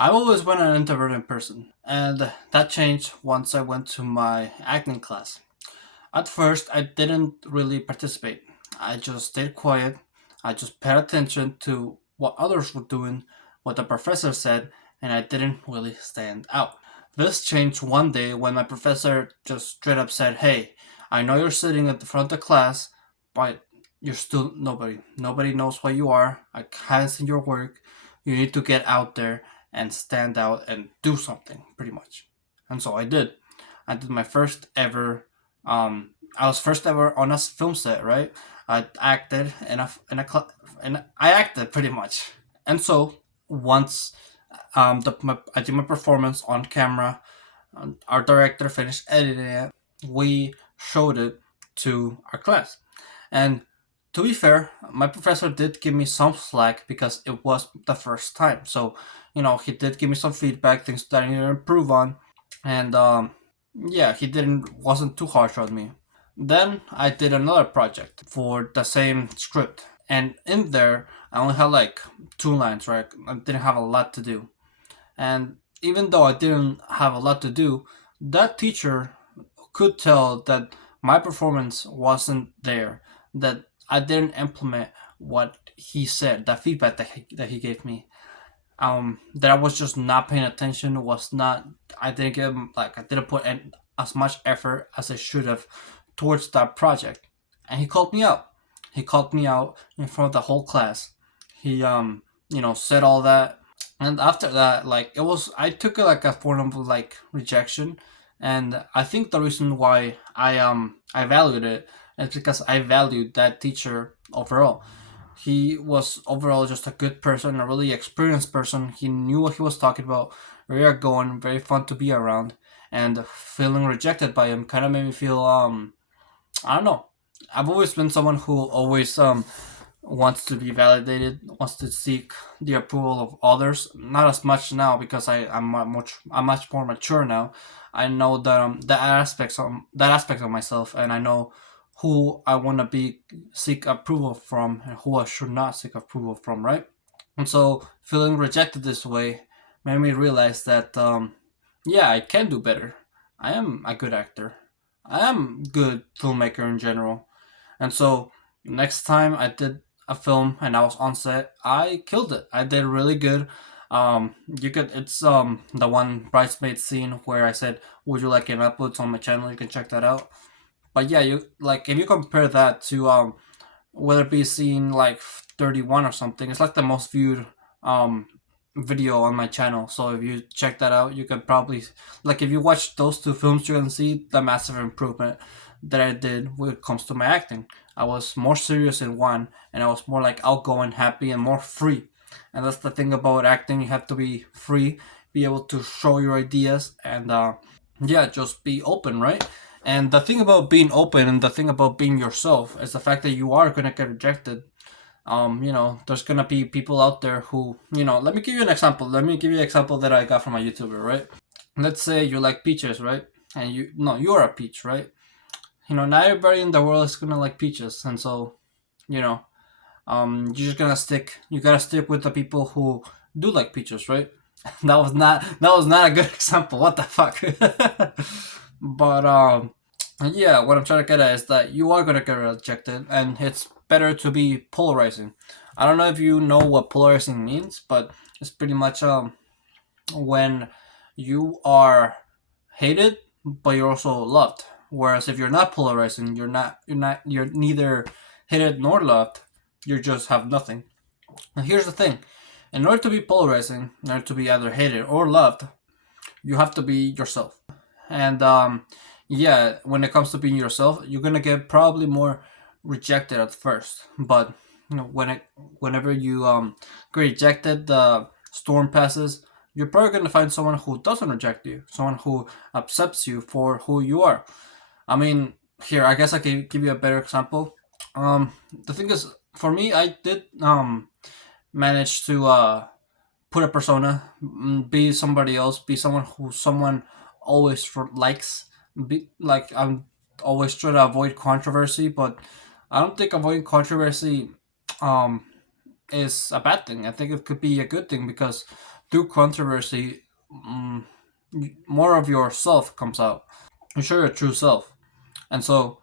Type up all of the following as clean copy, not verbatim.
I've always been an introverted person, and that changed once I went to my acting class. At first, I didn't really participate. I just stayed quiet. I just paid attention to what others were doing, what the professor said, and I didn't really stand out. This changed one day when my professor just straight up said, "Hey, I know you're sitting at the front of the class, but you're still nobody. Nobody knows what you are. I haven't seen your work. You need to get out there and stand out and do something, pretty much." And so I did. I did my first ever. I was first ever on a film set, right? I acted and I acted pretty much. And so once I did my performance on camera, our director finished editing it. We showed it to our class, and to be fair, my professor did give me some slack because it was the first time. So, he did give me some feedback, things that I need to improve on, and yeah, he didn't wasn't too harsh on me. Then I did another project for the same script, and in there I only had like two lines, right? I didn't have a lot to do, and even though I didn't have a lot to do, that teacher could tell that my performance wasn't there, that I didn't implement what he said, that feedback that he gave me. That I was just not paying attention, was not, I didn't give him, like, I didn't put in as much effort as I should have towards that project. And he called me out. He called me out in front of the whole class. He, said all that, and after that, like, I took it like a form of like rejection, and I think the reason why I valued it is because I valued that teacher overall. He was overall just a good person, a really experienced person. He knew what he was talking about, very outgoing, very fun to be around, and feeling rejected by him kind of made me feel I don't know. I've always been someone who always wants to be validated, wants to seek the approval of others. Not as much now because I'm much more mature now. I know that aspect of myself, and I know who I want to be seek approval from and who I should not seek approval from, right? And so feeling rejected this way made me realize that yeah, I can do better. I am a good actor. I am a good filmmaker in general. And so next time I did a film and I was on set, I killed it. I did really good. You could it's the one bridesmaid scene where I said, "Would you like an upload?" It's on my channel. You can check that out. But yeah, you like if you compare that to whether it be scene like 31 or something, it's like the most viewed um video on my channel. So if you check that out, you can probably, like, if you watch those two films, you can see the massive improvement that I did when it comes to my acting. I was more serious in one, and I was more like outgoing, happy, and more free. And that's the thing about acting, you have to be free, be able to show your ideas, and yeah, just be open, right? And the thing about being open and the thing about being yourself is the fact that you are gonna get rejected. There's gonna be people out there who, let me give you an example. Let me give you an example that I got from a YouTuber, right? Let's say you like peaches, right? And you're a peach, right? Not everybody in the world is gonna like peaches, and so, you know, you gotta stick with the people who do like peaches, right? That was not a good example. What the fuck? But yeah, what I'm trying to get at is that you are gonna get rejected, and it's better to be polarizing. I don't know if you know what polarizing means, but it's pretty much when you are hated, but you're also loved. Whereas if you're not polarizing, you're neither hated nor loved. You just have nothing. And here's the thing: in order to be polarizing, in order to be either hated or loved, you have to be yourself. And yeah, when it comes to being yourself, you're gonna get probably more rejected at first, but whenever you get rejected, the storm passes. You're probably gonna find someone who doesn't reject you, someone who accepts you for who you are. I mean, here, I guess I can give you a better example. The thing is, for me, I did manage to put a persona, be somebody else, be someone who someone always likes. Be like, I'm always trying to avoid controversy, but I don't think avoiding controversy um is a bad thing. I think it could be a good thing because through controversy, more of yourself comes out. You show your true self. And so,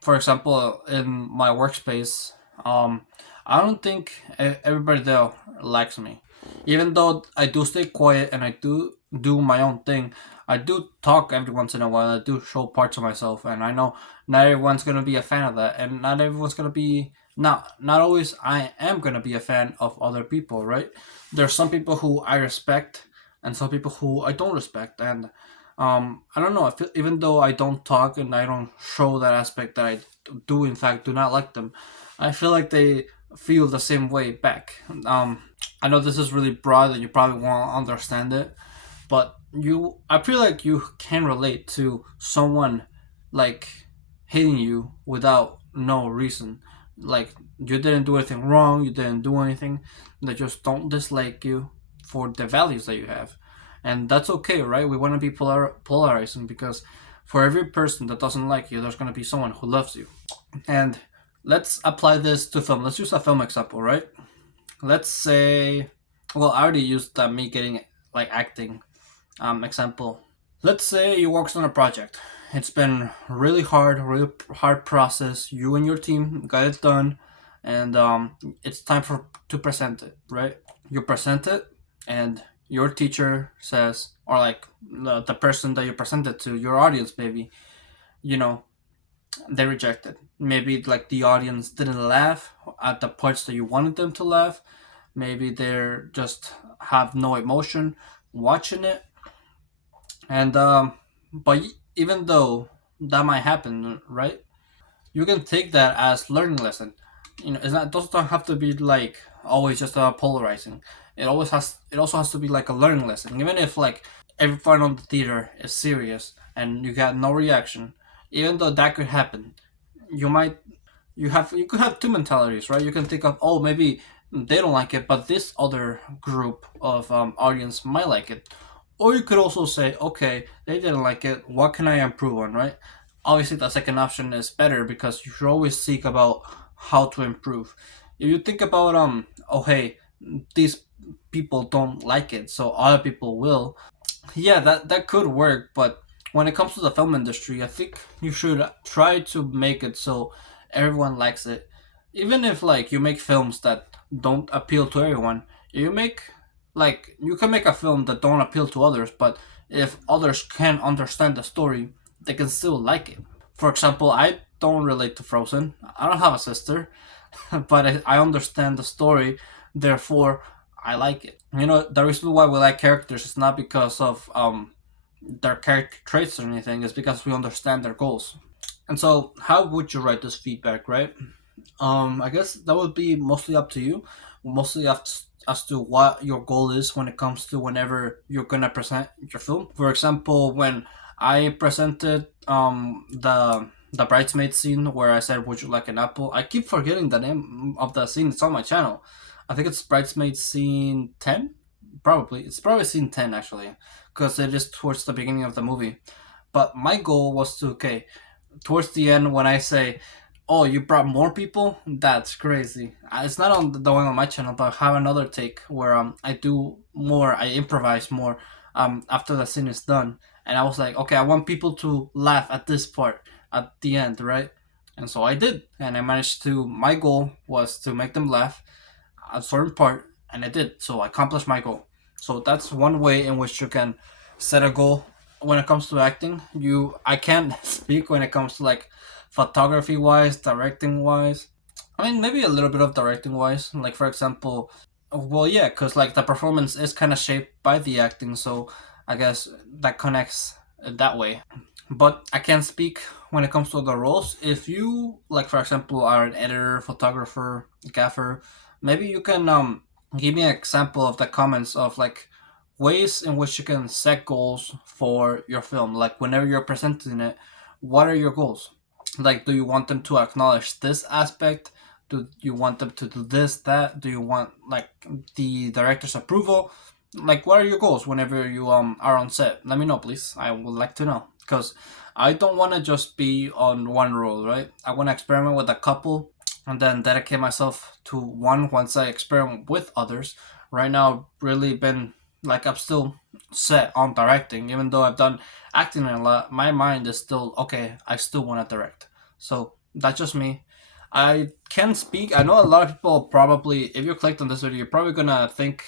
for example, in my workspace, um, I don't think everybody there likes me. Even though I do stay quiet and I do my own thing, I do talk every once in a while. I do show parts of myself, and I know not everyone's gonna be a fan of that, and not everyone's gonna be not always. I am gonna be a fan of other people, right? There's some people who I respect, and some people who I don't respect, and I don't know. I feel, even though I don't talk and I don't show that aspect that I do, in fact, do not like them, I feel like they feel the same way back. I know this is really broad and you probably won't understand it, but I feel like you can relate to someone like hating you without no reason. Like you didn't do anything wrong, you didn't do anything. They just don't dislike you for the values that you have, and that's okay, right? We want to be polarizing because for every person that doesn't like you, there's gonna be someone who loves you. And let's apply this to film. Let's use a film example, right? Let's say, well, I already used me getting like acting example. Let's say you worked on a project. It's been really hard process. You and your team got it done, and it's time for to present it. Right? You present it, and your teacher says, or like the person that you present it to, your audience, maybe, you know, they reject it. Maybe like the audience didn't laugh at the parts that you wanted them to laugh. Maybe they're just have no emotion watching it, and but even though that might happen, right? You can take that as learning lesson. You know, it's not, those don't have to be like always just polarizing. It also has to be like a learning lesson. Even if like everyone on the theater is serious and you got no reaction, even though that could happen, you might you could have two mentalities, right? You can think of, oh, maybe they don't like it, but this other group of audience might like it. Or you could also say, okay, they didn't like it. What can I improve on, right? Obviously, the second option is better because you should always seek about how to improve. If you think about oh hey, these people don't like it, so other people will. Yeah, that could work, but when it comes to the film industry, I think you should try to make it so everyone likes it. Even if like you make films that don't appeal to everyone, you make like you can make a film that don't appeal to others, but if others can understand the story, they can still like it. For example, I don't relate to Frozen. I don't have a sister, but I understand the story, therefore I like it. You know, the reason why we like characters is not because of their character traits or anything, it's because we understand their goals. And so, how would you write this feedback, right? I guess that would be mostly up to you, mostly as to what your goal is when it comes to whenever you're gonna present your film. For example, when I presented the bridesmaid scene where I said, "Would you like an apple?" I keep forgetting the name of the scene. It's on my channel. I think it's bridesmaid scene 10. Probably it's probably scene 10 actually, because it is towards the beginning of the movie. But my goal was to, okay, towards the end when I say, "Oh, you brought more people," that's crazy. It's not on the one on my channel, but I have another take where I do more, I improvise more after the scene is done, and I was like, okay, I want people to laugh at this part at the end, right? And so I did, and I managed to. My goal was to make them laugh at a certain part, and I did. So I accomplished my goal. So that's one way in which you can set a goal when it comes to acting. I can't speak when it comes to like photography wise, directing wise. I mean, maybe a little bit of directing wise. Like for example, well, yeah, because like the performance is kind of shaped by the acting, so I guess that connects that way. But I can't speak when it comes to other roles. If you like, for example, are an editor, photographer, gaffer, maybe you can give me an example of the comments of like ways in which you can set goals for your film. Like whenever you're presenting it, what are your goals? Like, do you want them to acknowledge this aspect? Do you want them to do this, that? Do you want like the director's approval? Like, what are your goals whenever you are on set? Let me know, please. I would like to know because I don't want to just be on one role, right? I want to experiment with a couple and then dedicate myself to one once I experiment with others. Right now, I've really been Like I'm still set on directing, even though I've done acting a lot. My mind is still okay. I still want to direct. So that's just me. I can speak. I know a lot of people probably, if you clicked on this video, you're probably gonna think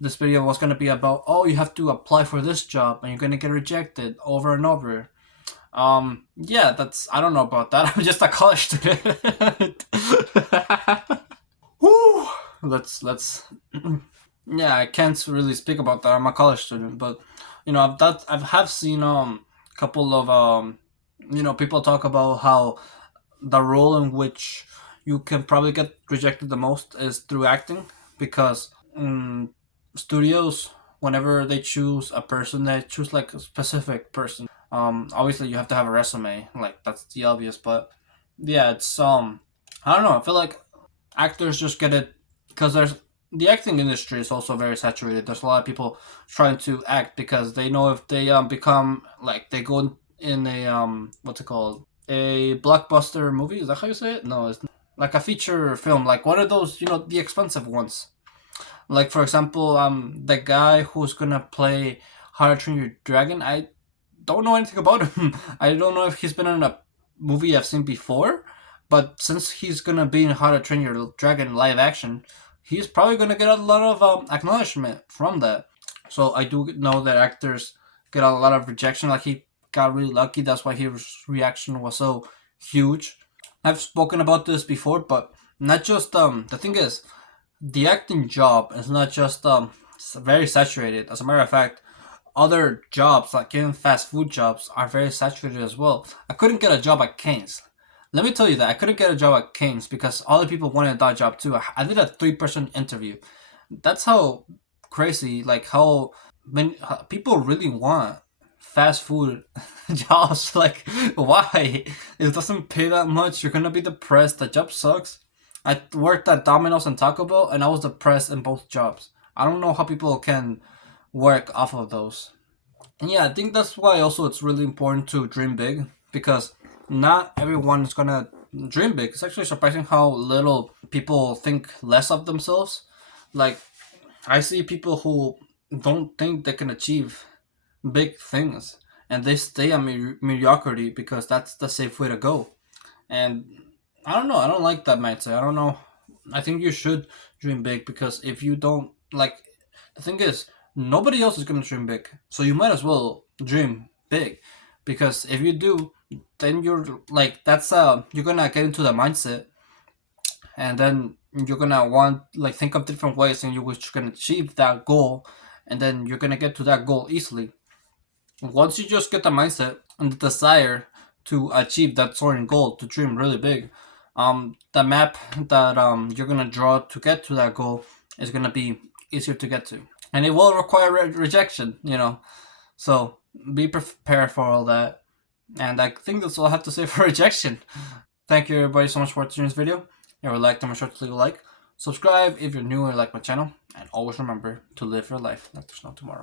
this video was gonna be about, oh, you have to apply for this job and you're gonna get rejected over and over. Yeah, that's, I don't know about that. I'm just a college student. Woo! Let's. Yeah, I can't really speak about that. I'm a college student, but I have seen a couple of people talk about how the role in which you can probably get rejected the most is through acting, because studios, whenever they choose a person, they choose like a specific person. Obviously you have to have a resume, like that's the obvious, but yeah, it's I don't know. I feel like actors just get it because there's the acting industry is also very saturated. There's a lot of people trying to act because they know if they become like they go in a what's it called, a blockbuster movie. Is that how you say it? No, it's like a feature film, like one of those, the expensive ones. Like for example, the guy who's gonna play How to Train Your Dragon. I don't know anything about him. I don't know if he's been in a movie I've seen before, but since he's gonna be in How to Train Your Dragon live action, he's probably gonna get a lot of acknowledgement from that. So I do know that actors get a lot of rejection. Like he got really lucky. That's why his reaction was so huge. I've spoken about this before, but not just the thing is, the acting job is not just very saturated. As a matter of fact, other jobs like even fast food jobs are very saturated as well. I couldn't get a job at Cane's. Let me tell you that I couldn't get a job at Cane's because other people wanted that job too. I did a 3-person interview. That's how crazy, like how many people really want fast food jobs. Like, why? It doesn't pay that much. You're gonna be depressed. The job sucks. I worked at Domino's and Taco Bell, and I was depressed in both jobs. I don't know how people can work off of those. And yeah, I think that's why also it's really important to dream big, because not everyone is gonna dream big. It's actually surprising how little people think less of themselves. Like, I see people who don't think they can achieve big things, and they stay on mediocrity because that's the safe way to go. And I don't know. I don't like that mindset. I don't know. I think you should dream big, because if you don't, like, the thing is, nobody else is gonna dream big, so you might as well dream big, because if you do, then you're like you're gonna get into the mindset, and then you're gonna want like think of different ways in which you can achieve that goal, and then you're gonna get to that goal easily. Once you just get the mindset and the desire to achieve that certain goal, to dream really big, the map that you're gonna draw to get to that goal is gonna be easier to get to, and it will require rejection. So be prepared for all that. And I think that's all I have to say for rejection. Thank you everybody so much for watching this video. If you would like to, make sure to leave a like, subscribe if you're new or like my channel, and always remember to live your life like there's no tomorrow.